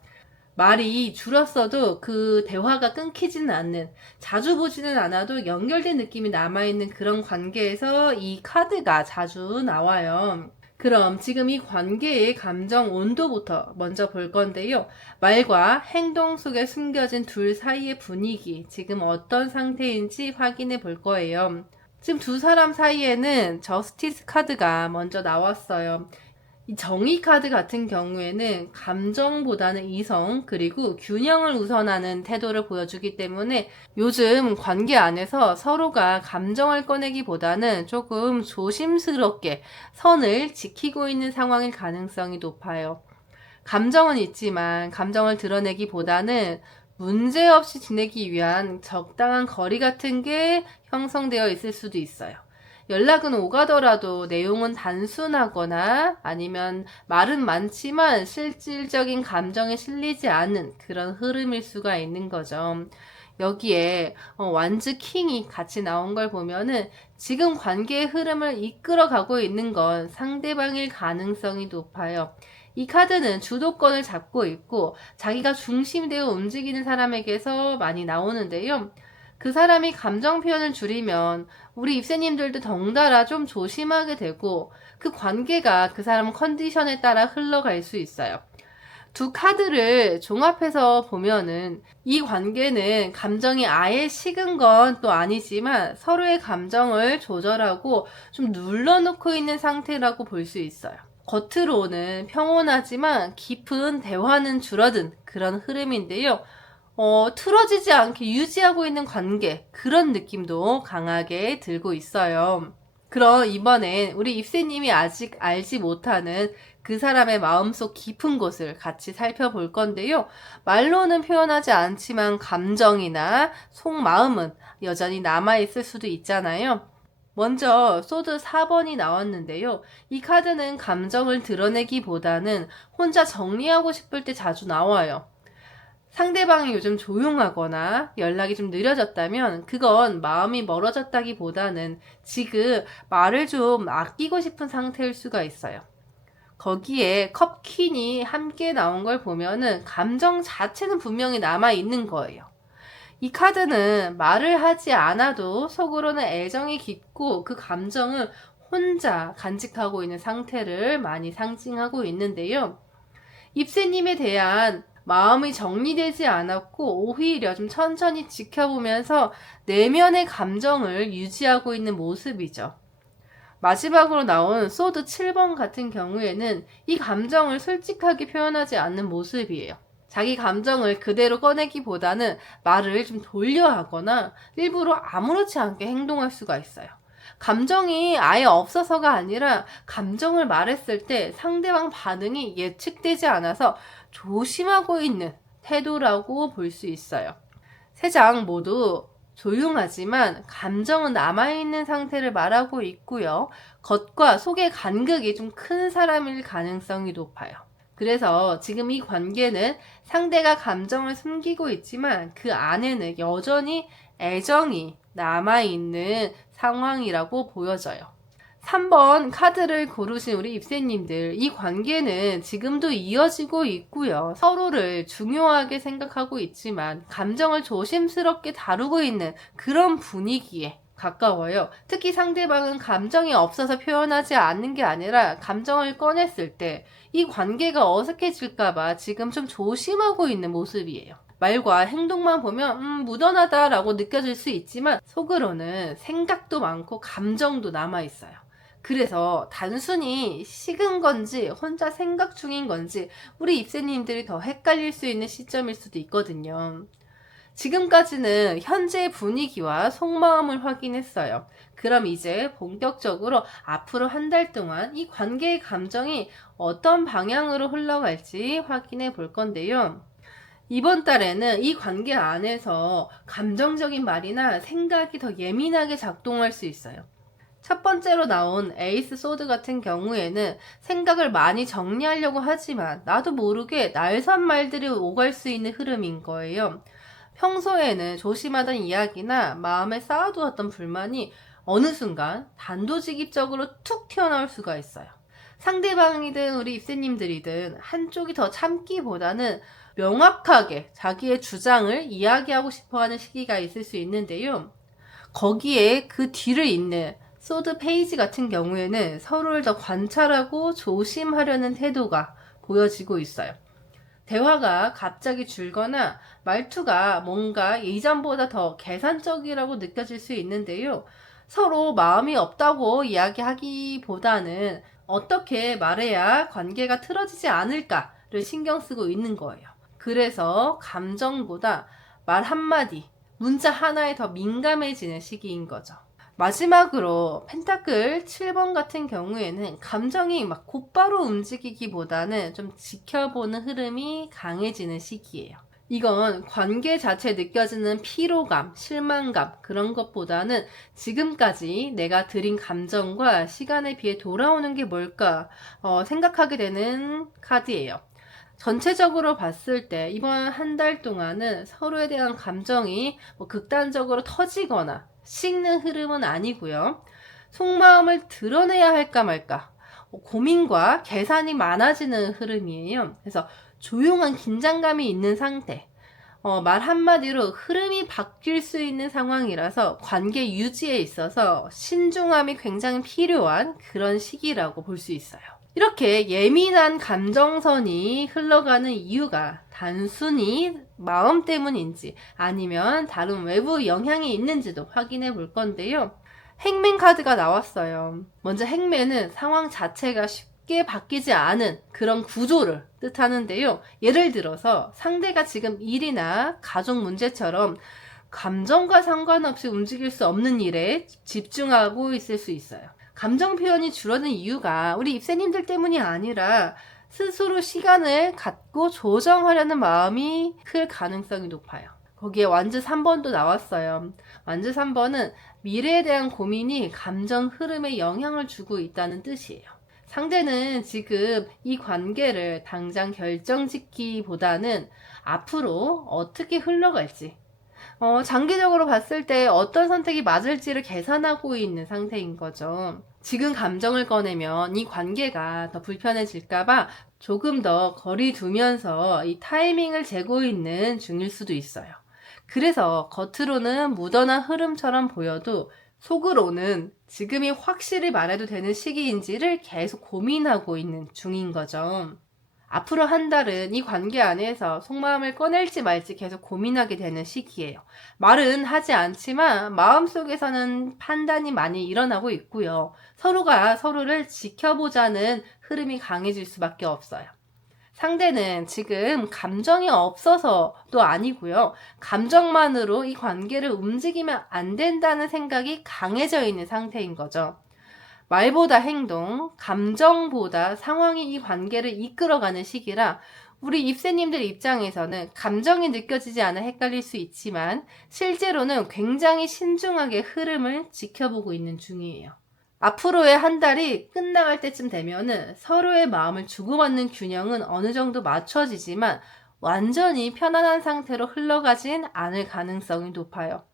말이 줄었어도 그 대화가 끊기지는 않는, 자주 보지는 않아도 연결된 느낌이 남아있는 그런 관계에서 이 카드가 자주 나와요. 그럼 지금 이 관계의 감정 온도부터 먼저 볼 건데요. 말과 행동 속에 숨겨진 둘 사이의 분위기, 지금 어떤 상태인지 확인해 볼 거예요. 지금 두 사람 사이에는 저스티스 카드가 먼저 나왔어요. 이 정의 카드 같은 경우에는 감정보다는 이성 그리고 균형을 우선하는 태도를 보여주기 때문에 요즘 관계 안에서 서로가 감정을 꺼내기보다는 조금 조심스럽게 선을 지키고 있는 상황일 가능성이 높아요. 감정은 있지만 감정을 드러내기보다는 문제없이 지내기 위한 적당한 거리 같은 게 형성되어 있을 수도 있어요. 연락은 오가더라도 내용은 단순하거나 아니면 말은 많지만 실질적인 감정에 실리지 않는 그런 흐름일 수가 있는 거죠. 여기에 완즈 킹이 같이 나온 걸 보면은 지금 관계의 흐름을 이끌어가고 있는 건 상대방일 가능성이 높아요. 이 카드는 주도권을 잡고 있고 자기가 중심이 되어 움직이는 사람에게서 많이 나오는데요. 그 사람이 감정 표현을 줄이면 우리 입새님들도 덩달아 좀 조심하게 되고 그 관계가 그 사람 컨디션에 따라 흘러갈 수 있어요. 두 카드를 종합해서 보면은 이 관계는 감정이 아예 식은 건 또 아니지만 서로의 감정을 조절하고 좀 눌러놓고 있는 상태라고 볼 수 있어요. 겉으로는 평온하지만 깊은 대화는 줄어든 그런 흐름인데요. 틀어지지 않게 유지하고 있는 관계, 그런 느낌도 강하게 들고 있어요. 그럼 이번엔 우리 입새님이 아직 알지 못하는 그 사람의 마음속 깊은 곳을 같이 살펴볼 건데요. 말로는 표현하지 않지만 감정이나 속마음은 여전히 남아있을 수도 있잖아요. 먼저 소드 4번이 나왔는데요. 이 카드는 감정을 드러내기보다는 혼자 정리하고 싶을 때 자주 나와요. 상대방이 요즘 조용하거나 연락이 좀 느려졌다면 그건 마음이 멀어졌다기보다는 지금 말을 좀 아끼고 싶은 상태일 수가 있어요. 거기에 컵퀸이 함께 나온 걸 보면은 감정 자체는 분명히 남아있는 거예요. 이 카드는 말을 하지 않아도 속으로는 애정이 깊고 그 감정을 혼자 간직하고 있는 상태를 많이 상징하고 있는데요. 입새님에 대한 마음이 정리되지 않았고 오히려 좀 천천히 지켜보면서 내면의 감정을 유지하고 있는 모습이죠. 마지막으로 나온 소드 7번 같은 경우에는 이 감정을 솔직하게 표현하지 않는 모습이에요. 자기 감정을 그대로 꺼내기보다는 말을 좀 돌려 하거나 일부러 아무렇지 않게 행동할 수가 있어요. 감정이 아예 없어서가 아니라 감정을 말했을 때 상대방 반응이 예측되지 않아서 조심하고 있는 태도라고 볼 수 있어요. 세 장 모두 조용하지만 감정은 남아있는 상태를 말하고 있고요. 겉과 속의 간극이 좀 큰 사람일 가능성이 높아요. 그래서 지금 이 관계는 상대가 감정을 숨기고 있지만 그 안에는 여전히 애정이 남아있는 상황이라고 보여져요. 3번 카드를 고르신 우리 입새님들, 이 관계는 지금도 이어지고 있고요. 서로를 중요하게 생각하고 있지만 감정을 조심스럽게 다루고 있는 그런 분위기에 가까워요. 특히 상대방은 감정이 없어서 표현하지 않는 게 아니라 감정을 꺼냈을 때 이 관계가 어색해질까봐 지금 좀 조심하고 있는 모습이에요. 말과 행동만 보면 무던하다라고 느껴질 수 있지만 속으로는 생각도 많고 감정도 남아있어요. 그래서 단순히 식은 건지 혼자 생각 중인 건지 우리 입새님들이 더 헷갈릴 수 있는 시점일 수도 있거든요. 지금까지는 현재 분위기와 속마음을 확인했어요. 그럼 이제 본격적으로 앞으로 한 달 동안 이 관계의 감정이 어떤 방향으로 흘러갈지 확인해 볼 건데요. 이번 달에는 이 관계 안에서 감정적인 말이나 생각이 더 예민하게 작동할 수 있어요. 첫 번째로 나온 에이스 소드 같은 경우에는 생각을 많이 정리하려고 하지만 나도 모르게 날선 말들이 오갈 수 있는 흐름인 거예요. 평소에는 조심하던 이야기나 마음에 쌓아두었던 불만이 어느 순간 단도직입적으로 툭 튀어나올 수가 있어요. 상대방이든 우리 입새님들이든 한쪽이 더 참기보다는 명확하게 자기의 주장을 이야기하고 싶어하는 시기가 있을 수 있는데요. 거기에 그 뒤를 잇는 소드 페이지 같은 경우에는 서로를 더 관찰하고 조심하려는 태도가 보여지고 있어요. 대화가 갑자기 줄거나 말투가 뭔가 이전보다 더 계산적이라고 느껴질 수 있는데요. 서로 마음이 없다고 이야기하기보다는 어떻게 말해야 관계가 틀어지지 않을까를 신경 쓰고 있는 거예요. 그래서 감정보다 말 한마디, 문자 하나에 더 민감해지는 시기인 거죠. 마지막으로 펜타클 7번 같은 경우에는 감정이 막 곧바로 움직이기보다는 좀 지켜보는 흐름이 강해지는 시기예요. 이건 관계 자체에 느껴지는 피로감, 실망감 그런 것보다는 지금까지 내가 들인 감정과 시간에 비해 돌아오는 게 뭘까 생각하게 되는 카드예요. 전체적으로 봤을 때 이번 한 달 동안은 서로에 대한 감정이 극단적으로 터지거나 식는 흐름은 아니고요. 속마음을 드러내야 할까 말까 고민과 계산이 많아지는 흐름이에요. 그래서 조용한 긴장감이 있는 상태, 말 한마디로 흐름이 바뀔 수 있는 상황이라서 관계 유지에 있어서 신중함이 굉장히 필요한 그런 시기라고 볼 수 있어요. 이렇게 예민한 감정선이 흘러가는 이유가 단순히 마음 때문인지 아니면 다른 외부 영향이 있는지도 확인해 볼 건데요. 행맨 카드가 나왔어요. 먼저 행맨은 상황 자체가 쉽게 바뀌지 않은 그런 구조를 뜻하는데요. 예를 들어서 상대가 지금 일이나 가족 문제처럼 감정과 상관없이 움직일 수 없는 일에 집중하고 있을 수 있어요. 감정 표현이 줄어든 이유가 우리 입새님들 때문이 아니라 스스로 시간을 갖고 조정하려는 마음이 클 가능성이 높아요. 거기에 완즈 3번도 나왔어요. 완즈 3번은 미래에 대한 고민이 감정 흐름에 영향을 주고 있다는 뜻이에요. 상대는 지금 이 관계를 당장 결정짓기보다는 앞으로 어떻게 흘러갈지, 장기적으로 봤을 때 어떤 선택이 맞을지를 계산하고 있는 상태인 거죠. 지금 감정을 꺼내면 이 관계가 더 불편해질까봐 조금 더 거리 두면서 이 타이밍을 재고 있는 중일 수도 있어요. 그래서 겉으로는 무던한 흐름처럼 보여도 속으로는 지금이 확실히 말해도 되는 시기인지를 계속 고민하고 있는 중인 거죠. 앞으로 한 달은 이 관계 안에서 속마음을 꺼낼지 말지 계속 고민하게 되는 시기예요. 말은 하지 않지만 마음속에서는 판단이 많이 일어나고 있고요. 서로가 서로를 지켜보자는 흐름이 강해질 수밖에 없어요. 상대는 지금 감정이 없어서도 아니고요. 감정만으로 이 관계를 움직이면 안 된다는 생각이 강해져 있는 상태인 거죠. 말보다 행동, 감정보다 상황이 이 관계를 이끌어가는 시기라 우리 입새님들 입장에서는 감정이 느껴지지 않아 헷갈릴 수 있지만 실제로는 굉장히 신중하게 흐름을 지켜보고 있는 중이에요. 앞으로의 한 달이 끝나갈 때쯤 되면은 서로의 마음을 주고받는 균형은 어느 정도 맞춰지지만 완전히 편안한 상태로 흘러가진 않을 가능성이 높아요.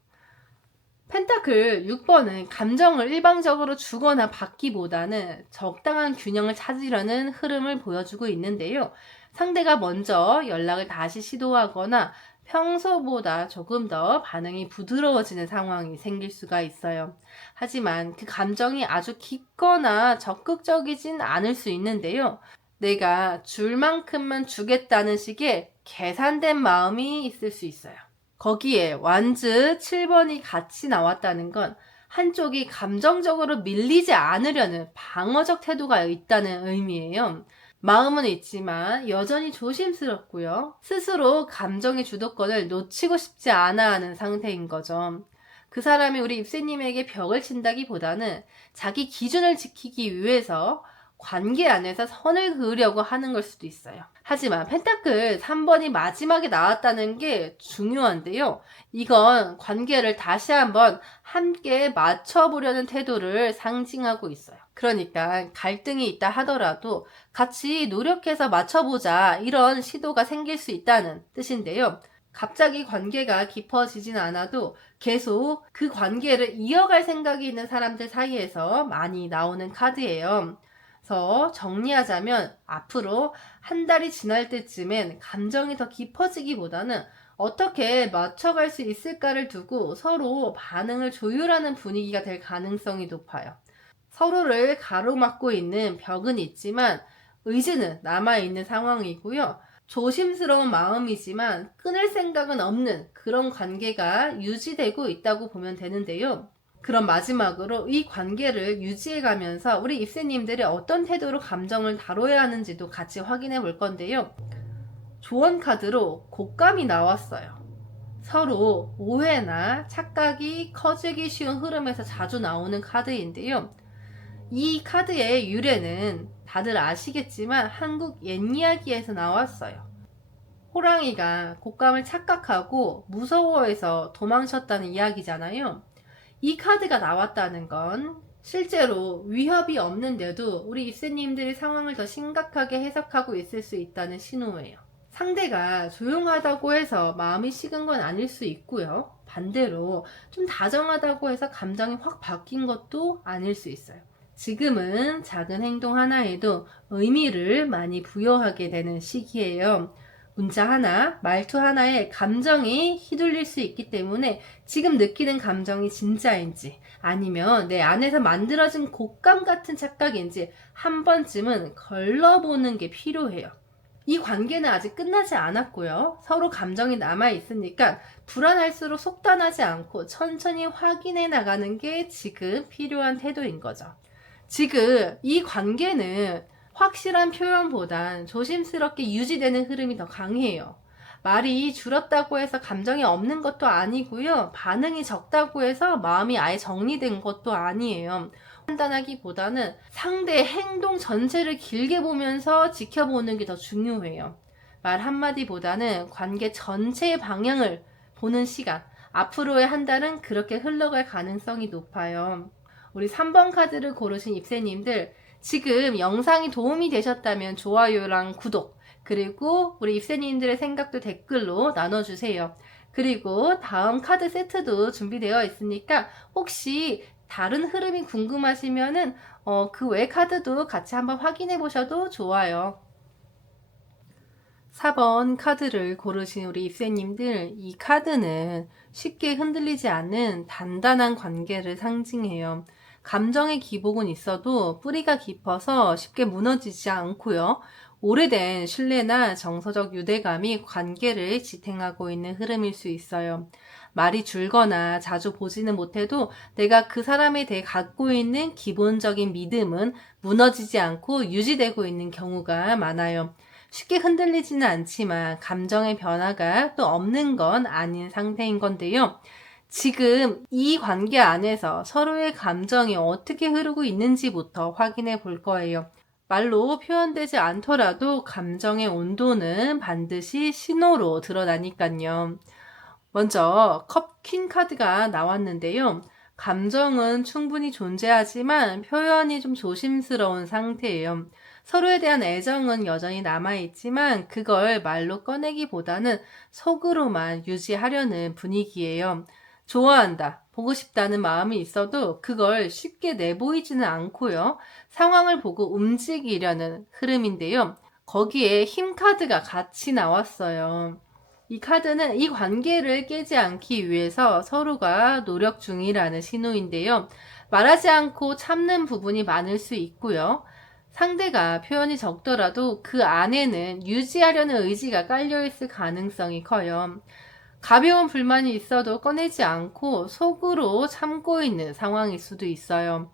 펜타클 6번은 감정을 일방적으로 주거나 받기보다는 적당한 균형을 찾으려는 흐름을 보여주고 있는데요. 상대가 먼저 연락을 다시 시도하거나 평소보다 조금 더 반응이 부드러워지는 상황이 생길 수가 있어요. 하지만 그 감정이 아주 깊거나 적극적이진 않을 수 있는데요. 내가 줄 만큼만 주겠다는 식의 계산된 마음이 있을 수 있어요. 거기에 완즈 7번이 같이 나왔다는 건 한쪽이 감정적으로 밀리지 않으려는 방어적 태도가 있다는 의미예요. 마음은 있지만 여전히 조심스럽고요. 스스로 감정의 주도권을 놓치고 싶지 않아 하는 상태인 거죠. 그 사람이 우리 입새님에게 벽을 친다기보다는 자기 기준을 지키기 위해서 관계 안에서 선을 그으려고 하는 걸 수도 있어요. 하지만 펜타클 3번이 마지막에 나왔다는 게 중요한데요. 이건 관계를 다시 한번 함께 맞춰보려는 태도를 상징하고 있어요. 그러니까 갈등이 있다 하더라도 같이 노력해서 맞춰보자 이런 시도가 생길 수 있다는 뜻인데요. 갑자기 관계가 깊어지진 않아도 계속 그 관계를 이어갈 생각이 있는 사람들 사이에서 많이 나오는 카드예요. 그래서 정리하자면 앞으로 한 달이 지날 때쯤엔 감정이 더 깊어지기보다는 어떻게 맞춰갈 수 있을까를 두고 서로 반응을 조율하는 분위기가 될 가능성이 높아요. 서로를 가로막고 있는 벽은 있지만 의지는 남아있는 상황이고요. 조심스러운 마음이지만 끊을 생각은 없는 그런 관계가 유지되고 있다고 보면 되는데요. 그럼 마지막으로 이 관계를 유지해가면서 우리 입새님들이 어떤 태도로 감정을 다뤄야 하는지도 같이 확인해 볼 건데요. 조언 카드로 곶감이 나왔어요. 서로 오해나 착각이 커지기 쉬운 흐름에서 자주 나오는 카드인데요. 이 카드의 유래는 다들 아시겠지만 한국 옛이야기에서 나왔어요. 호랑이가 곶감을 착각하고 무서워해서 도망쳤다는 이야기잖아요. 이 카드가 나왔다는 건 실제로 위협이 없는데도 우리 입새님들이 상황을 더 심각하게 해석하고 있을 수 있다는 신호예요. 상대가 조용하다고 해서 마음이 식은 건 아닐 수 있고요. 반대로 좀 다정하다고 해서 감정이 확 바뀐 것도 아닐 수 있어요. 지금은 작은 행동 하나에도 의미를 많이 부여하게 되는 시기예요. 문자 하나, 말투 하나에 감정이 휘둘릴 수 있기 때문에 지금 느끼는 감정이 진짜인지 아니면 내 안에서 만들어진 곶감 같은 착각인지 한 번쯤은 걸러보는 게 필요해요. 이 관계는 아직 끝나지 않았고요. 서로 감정이 남아있으니까 불안할수록 속단하지 않고 천천히 확인해 나가는 게 지금 필요한 태도인 거죠. 지금 이 관계는 확실한 표현보단 조심스럽게 유지되는 흐름이 더 강해요. 말이 줄었다고 해서 감정이 없는 것도 아니고요. 반응이 적다고 해서 마음이 아예 정리된 것도 아니에요. 판단하기보다는 상대의 행동 전체를 길게 보면서 지켜보는 게 더 중요해요. 말 한마디보다는 관계 전체의 방향을 보는 시간, 앞으로의 한 달은 그렇게 흘러갈 가능성이 높아요. 우리 3번 카드를 고르신 입새님들, 지금 영상이 도움이 되셨다면 좋아요랑 구독, 그리고 우리 입새님들의 생각도 댓글로 나눠주세요. 그리고 다음 카드 세트도 준비되어 있으니까 혹시 다른 흐름이 궁금하시면은 그 외 카드도 같이 한번 확인해 보셔도 좋아요. 4번 카드를 고르신 우리 입새님들, 이 카드는 쉽게 흔들리지 않는 단단한 관계를 상징해요. 감정의 기복은 있어도 뿌리가 깊어서 쉽게 무너지지 않고요. 오래된 신뢰나 정서적 유대감이 관계를 지탱하고 있는 흐름일 수 있어요. 말이 줄거나 자주 보지는 못해도 내가 그 사람에 대해 갖고 있는 기본적인 믿음은 무너지지 않고 유지되고 있는 경우가 많아요. 쉽게 흔들리지는 않지만 감정의 변화가 또 없는 건 아닌 상태인 건데요. 지금 이 관계 안에서 서로의 감정이 어떻게 흐르고 있는지부터 확인해 볼 거예요. 말로 표현되지 않더라도 감정의 온도는 반드시 신호로 드러나니까요. 먼저 퀸 카드가 나왔는데요. 감정은 충분히 존재하지만 표현이 좀 조심스러운 상태예요. 서로에 대한 애정은 여전히 남아있지만 그걸 말로 꺼내기보다는 속으로만 유지하려는 분위기예요. 좋아한다, 보고 싶다는 마음이 있어도 그걸 쉽게 내보이지는 않고요. 상황을 보고 움직이려는 흐름인데요. 거기에 힘 카드가 같이 나왔어요. 이 카드는 이 관계를 깨지 않기 위해서 서로가 노력 중이라는 신호인데요. 말하지 않고 참는 부분이 많을 수 있고요. 상대가 표현이 적더라도 그 안에는 유지하려는 의지가 깔려있을 가능성이 커요. 가벼운 불만이 있어도 꺼내지 않고 속으로 참고 있는 상황일 수도 있어요.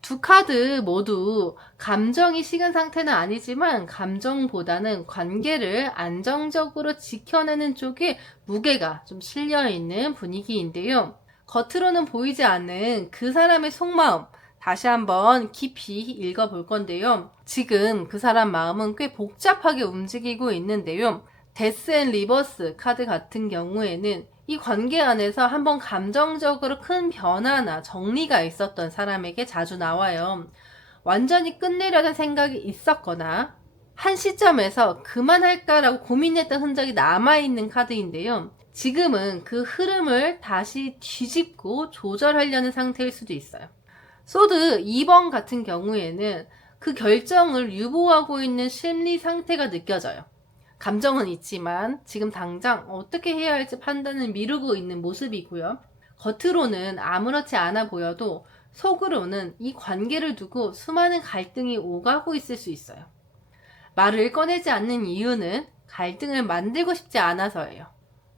두 카드 모두 감정이 식은 상태는 아니지만 감정보다는 관계를 안정적으로 지켜내는 쪽에 무게가 좀 실려있는 분위기인데요. 겉으로는 보이지 않는 그 사람의 속마음, 다시 한번 깊이 읽어볼 건데요. 지금 그 사람 마음은 꽤 복잡하게 움직이고 있는데요. 데스 앤 리버스 카드 같은 경우에는 이 관계 안에서 한번 감정적으로 큰 변화나 정리가 있었던 사람에게 자주 나와요. 완전히 끝내려는 생각이 있었거나 한 시점에서 그만할까라고 고민했던 흔적이 남아있는 카드인데요. 지금은 그 흐름을 다시 뒤집고 조절하려는 상태일 수도 있어요. 소드 2번 같은 경우에는 그 결정을 유보하고 있는 심리 상태가 느껴져요. 감정은 있지만 지금 당장 어떻게 해야 할지 판단을 미루고 있는 모습이고요. 겉으로는 아무렇지 않아 보여도 속으로는 이 관계를 두고 수많은 갈등이 오가고 있을 수 있어요. 말을 꺼내지 않는 이유는 갈등을 만들고 싶지 않아서예요.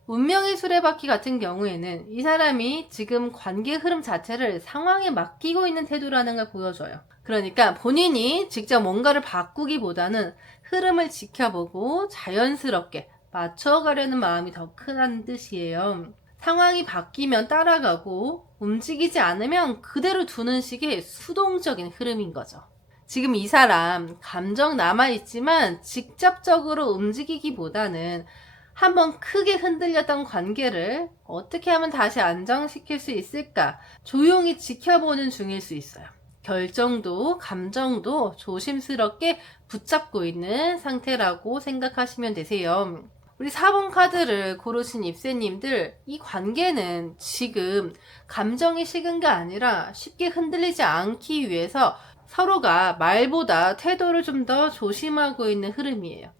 운명의 수레바퀴 같은 경우에는 이 사람이 지금 관계 흐름 자체를 상황에 맡기고 있는 태도라는 걸 보여줘요. 그러니까 본인이 직접 뭔가를 바꾸기보다는 흐름을 지켜보고 자연스럽게 맞춰가려는 마음이 더 크다는 뜻이에요. 상황이 바뀌면 따라가고 움직이지 않으면 그대로 두는 식의 수동적인 흐름인 거죠. 지금 이 사람 감정 남아있지만 직접적으로 움직이기보다는 한번 크게 흔들렸던 관계를 어떻게 하면 다시 안정시킬 수 있을까 조용히 지켜보는 중일 수 있어요. 결정도 감정도 조심스럽게 붙잡고 있는 상태라고 생각하시면 되세요. 우리 4번 카드를 고르신 입새님들, 이 관계는 지금 감정이 식은 게 아니라 쉽게 흔들리지 않기 위해서 서로가 말보다 태도를 좀 더 조심하고 있는 흐름이에요.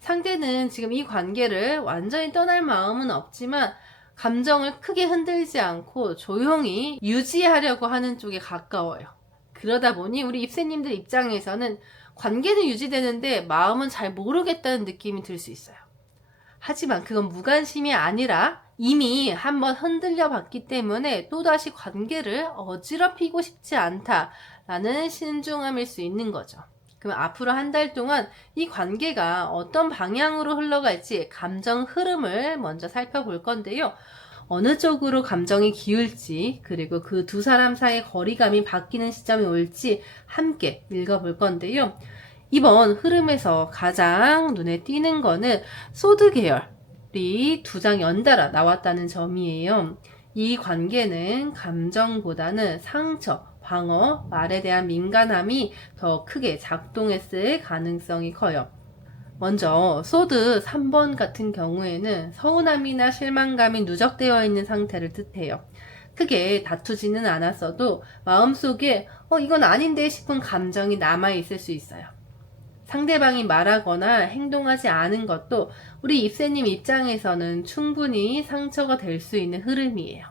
상대는 지금 이 관계를 완전히 떠날 마음은 없지만 감정을 크게 흔들지 않고 조용히 유지하려고 하는 쪽에 가까워요. 그러다 보니 우리 입새님들 입장에서는 관계는 유지되는데 마음은 잘 모르겠다는 느낌이 들 수 있어요. 하지만 그건 무관심이 아니라 이미 한번 흔들려 봤기 때문에 또다시 관계를 어지럽히고 싶지 않다라는 신중함일 수 있는 거죠. 그럼 앞으로 한 달 동안 이 관계가 어떤 방향으로 흘러갈지 감정 흐름을 먼저 살펴볼 건데요. 어느 쪽으로 감정이 기울지, 그리고 그 두 사람 사이의 거리감이 바뀌는 시점이 올지 함께 읽어볼 건데요. 이번 흐름에서 가장 눈에 띄는 거는 소드 계열이 두 장 연달아 나왔다는 점이에요. 이 관계는 감정보다는 상처, 방어, 말에 대한 민감함이 더 크게 작동했을 가능성이 커요. 먼저 소드 3번 같은 경우에는 서운함이나 실망감이 누적되어 있는 상태를 뜻해요. 크게 다투지는 않았어도 마음속에 이건 아닌데 싶은 감정이 남아있을 수 있어요. 상대방이 말하거나 행동하지 않은 것도 우리 입새님 입장에서는 충분히 상처가 될 수 있는 흐름이에요.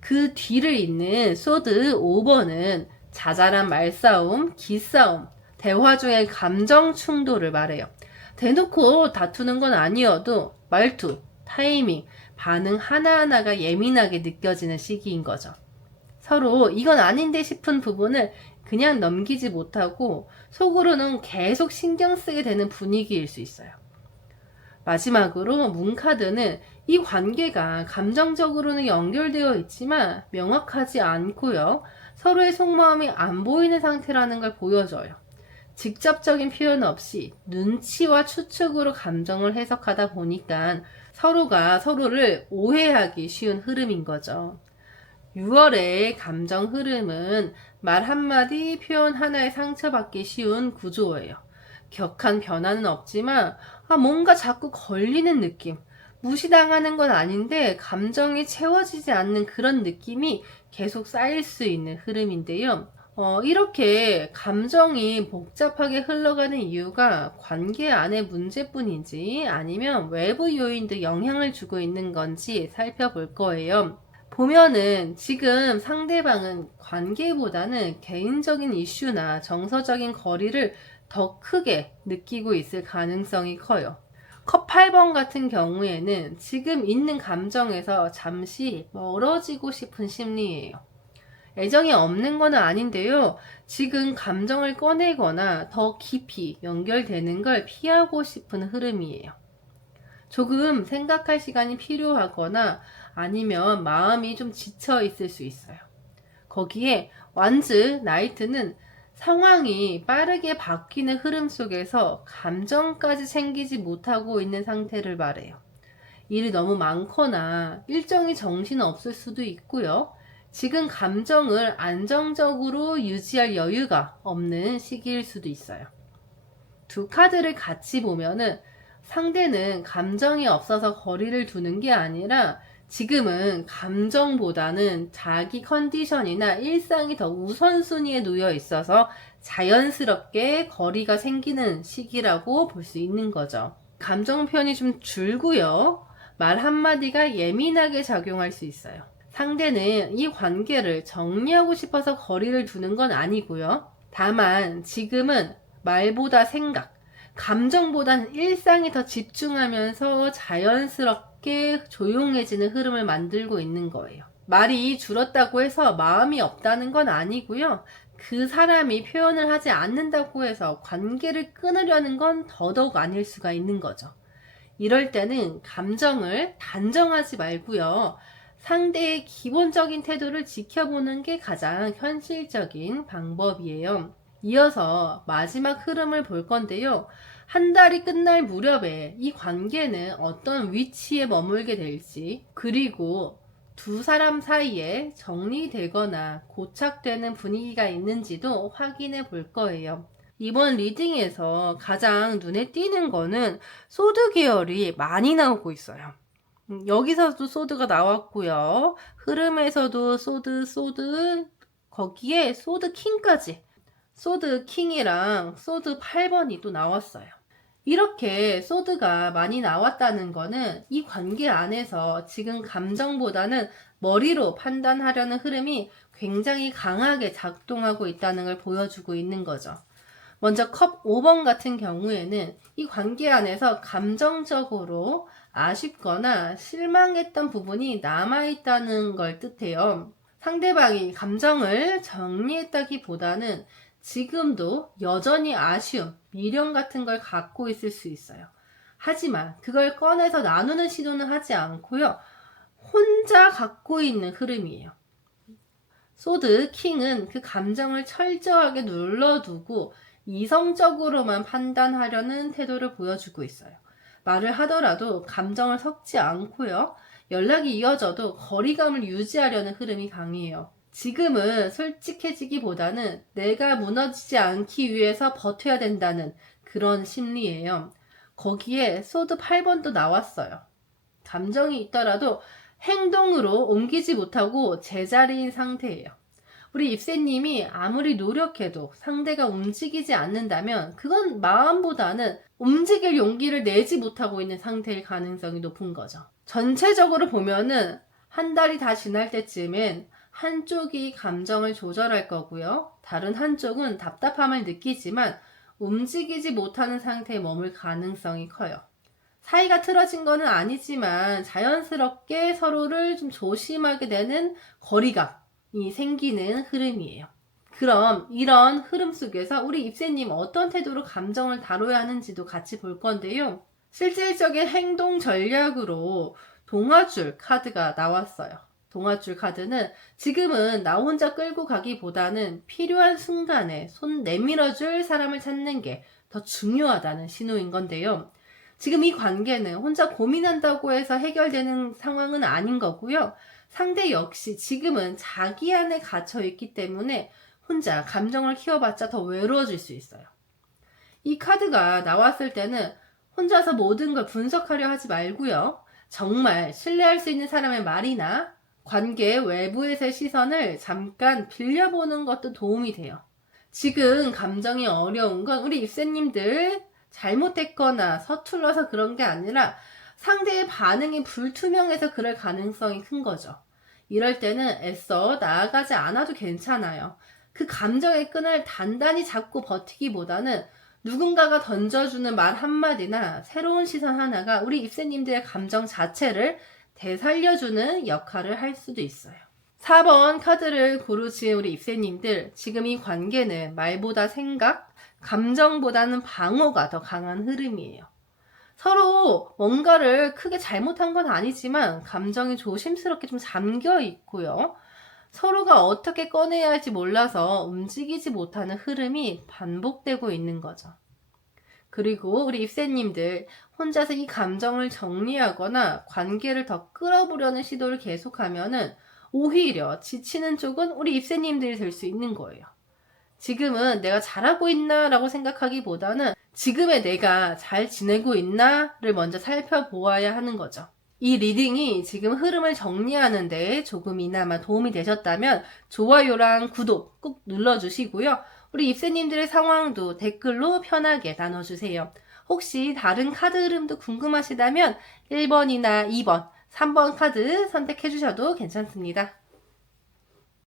그 뒤를 잇는 소드 5번은 자잘한 말싸움, 기싸움, 대화 중의 감정 충돌을 말해요. 대놓고 다투는 건 아니어도 말투, 타이밍, 반응 하나하나가 예민하게 느껴지는 시기인 거죠. 서로 이건 아닌데 싶은 부분을 그냥 넘기지 못하고 속으로는 계속 신경 쓰게 되는 분위기일 수 있어요. 마지막으로 문카드는 이 관계가 감정적으로는 연결되어 있지만 명확하지 않고요. 서로의 속마음이 안 보이는 상태라는 걸 보여줘요. 직접적인 표현 없이 눈치와 추측으로 감정을 해석하다 보니까 서로가 서로를 오해하기 쉬운 흐름인 거죠. 6월의 감정 흐름은 말 한마디, 표현 하나에 상처받기 쉬운 구조예요. 격한 변화는 없지만 뭔가 자꾸 걸리는 느낌, 무시당하는 건 아닌데 감정이 채워지지 않는 그런 느낌이 계속 쌓일 수 있는 흐름인데요. 이렇게 감정이 복잡하게 흘러가는 이유가 관계 안의 문제뿐인지 아니면 외부 요인도 영향을 주고 있는 건지 살펴볼 거예요. 보면은 지금 상대방은 관계보다는 개인적인 이슈나 정서적인 거리를 더 크게 느끼고 있을 가능성이 커요. 컵 8번 같은 경우에는 지금 있는 감정에서 잠시 멀어지고 싶은 심리예요. 애정이 없는 건 아닌데요. 지금 감정을 꺼내거나 더 깊이 연결되는 걸 피하고 싶은 흐름이에요. 조금 생각할 시간이 필요하거나 아니면 마음이 좀 지쳐 있을 수 있어요. 거기에 완즈 나이트는 상황이 빠르게 바뀌는 흐름 속에서 감정까지 챙기지 못하고 있는 상태를 말해요. 일이 너무 많거나 일정이 정신없을 수도 있고요. 지금 감정을 안정적으로 유지할 여유가 없는 시기일 수도 있어요. 두 카드를 같이 보면은 상대는 감정이 없어서 거리를 두는 게 아니라 지금은 감정보다는 자기 컨디션이나 일상이 더 우선순위에 놓여 있어서 자연스럽게 거리가 생기는 시기라고 볼 수 있는 거죠. 감정 표현이 좀 줄고요. 말 한마디가 예민하게 작용할 수 있어요. 상대는 이 관계를 정리하고 싶어서 거리를 두는 건 아니고요. 다만 지금은 말보다 생각, 감정보다는 일상에 더 집중하면서 자연스럽게 조용해지는 흐름을 만들고 있는 거예요. 말이 줄었다고 해서 마음이 없다는 건 아니고요. 그 사람이 표현을 하지 않는다고 해서 관계를 끊으려는 건 더더욱 아닐 수가 있는 거죠. 이럴 때는 감정을 단정하지 말고요. 상대의 기본적인 태도를 지켜보는 게 가장 현실적인 방법이에요. 이어서 마지막 흐름을 볼 건데요. 한 달이 끝날 무렵에 이 관계는 어떤 위치에 머물게 될지, 그리고 두 사람 사이에 정리되거나 고착되는 분위기가 있는지도 확인해 볼 거예요. 이번 리딩에서 가장 눈에 띄는 거는 소드 계열이 많이 나오고 있어요. 여기서도 소드가 나왔고요. 흐름에서도 소드, 거기에 소드 킹까지. 소드 킹이랑 소드 8번이 또 나왔어요. 이렇게 소드가 많이 나왔다는 거는 이 관계 안에서 지금 감정보다는 머리로 판단하려는 흐름이 굉장히 강하게 작동하고 있다는 걸 보여주고 있는 거죠. 먼저 컵 5번 같은 경우에는 이 관계 안에서 감정적으로 아쉽거나 실망했던 부분이 남아있다는 걸 뜻해요. 상대방이 감정을 정리했다기보다는 지금도 여전히 아쉬움, 미련 같은 걸 갖고 있을 수 있어요. 하지만 그걸 꺼내서 나누는 시도는 하지 않고요. 혼자 갖고 있는 흐름이에요. 소드, 킹은 그 감정을 철저하게 눌러두고 이성적으로만 판단하려는 태도를 보여주고 있어요. 말을 하더라도 감정을 섞지 않고요. 연락이 이어져도 거리감을 유지하려는 흐름이 강해요. 지금은 솔직해지기보다는 내가 무너지지 않기 위해서 버텨야 된다는 그런 심리예요. 거기에 소드 8번도 나왔어요. 감정이 있더라도 행동으로 옮기지 못하고 제자리인 상태예요. 우리 입새님이 아무리 노력해도 상대가 움직이지 않는다면 그건 마음보다는 움직일 용기를 내지 못하고 있는 상태일 가능성이 높은 거죠. 전체적으로 보면은 한 달이 다 지날 때쯤엔 한쪽이 감정을 조절할 거고요. 다른 한쪽은 답답함을 느끼지만 움직이지 못하는 상태에 머물 가능성이 커요. 사이가 틀어진 거는 아니지만 자연스럽게 서로를 좀 조심하게 되는 거리감이 생기는 흐름이에요. 그럼 이런 흐름 속에서 우리 입새님 어떤 태도로 감정을 다뤄야 하는지도 같이 볼 건데요. 실질적인 행동 전략으로 동화줄 카드가 나왔어요. 동화줄 카드는 지금은 나 혼자 끌고 가기보다는 필요한 순간에 손 내밀어줄 사람을 찾는 게 더 중요하다는 신호인 건데요. 지금 이 관계는 혼자 고민한다고 해서 해결되는 상황은 아닌 거고요. 상대 역시 지금은 자기 안에 갇혀 있기 때문에 혼자 감정을 키워봤자 더 외로워질 수 있어요. 이 카드가 나왔을 때는 혼자서 모든 걸 분석하려 하지 말고요. 정말 신뢰할 수 있는 사람의 말이나 관계 외부에서의 시선을 잠깐 빌려보는 것도 도움이 돼요. 지금 감정이 어려운 건 우리 입새님들 잘못했거나 서툴러서 그런 게 아니라 상대의 반응이 불투명해서 그럴 가능성이 큰 거죠. 이럴 때는 애써 나아가지 않아도 괜찮아요. 그 감정의 끈을 단단히 잡고 버티기보다는 누군가가 던져주는 말 한마디나 새로운 시선 하나가 우리 입새님들의 감정 자체를 되살려주는 역할을 할 수도 있어요. 4번 카드를 고르신 우리 입새님들, 지금 이 관계는 말보다 생각, 감정보다는 방어가 더 강한 흐름이에요. 서로 뭔가를 크게 잘못한 건 아니지만 감정이 조심스럽게 좀 잠겨 있고요. 서로가 어떻게 꺼내야 할지 몰라서 움직이지 못하는 흐름이 반복되고 있는 거죠. 그리고 우리 입새님들 혼자서 이 감정을 정리하거나 관계를 더 끌어보려는 시도를 계속하면은 오히려 지치는 쪽은 우리 입새님들이 될 수 있는 거예요. 지금은 내가 잘하고 있나 라고 생각하기보다는 지금의 내가 잘 지내고 있나 를 먼저 살펴보아야 하는 거죠. 이 리딩이 지금 흐름을 정리하는 데 조금이나마 도움이 되셨다면 좋아요랑 구독 꼭 눌러주시고요. 우리 입새님들의 상황도 댓글로 편하게 나눠주세요. 혹시 다른 카드 흐름도 궁금하시다면 1번이나 2번, 3번 카드 선택해 주셔도 괜찮습니다.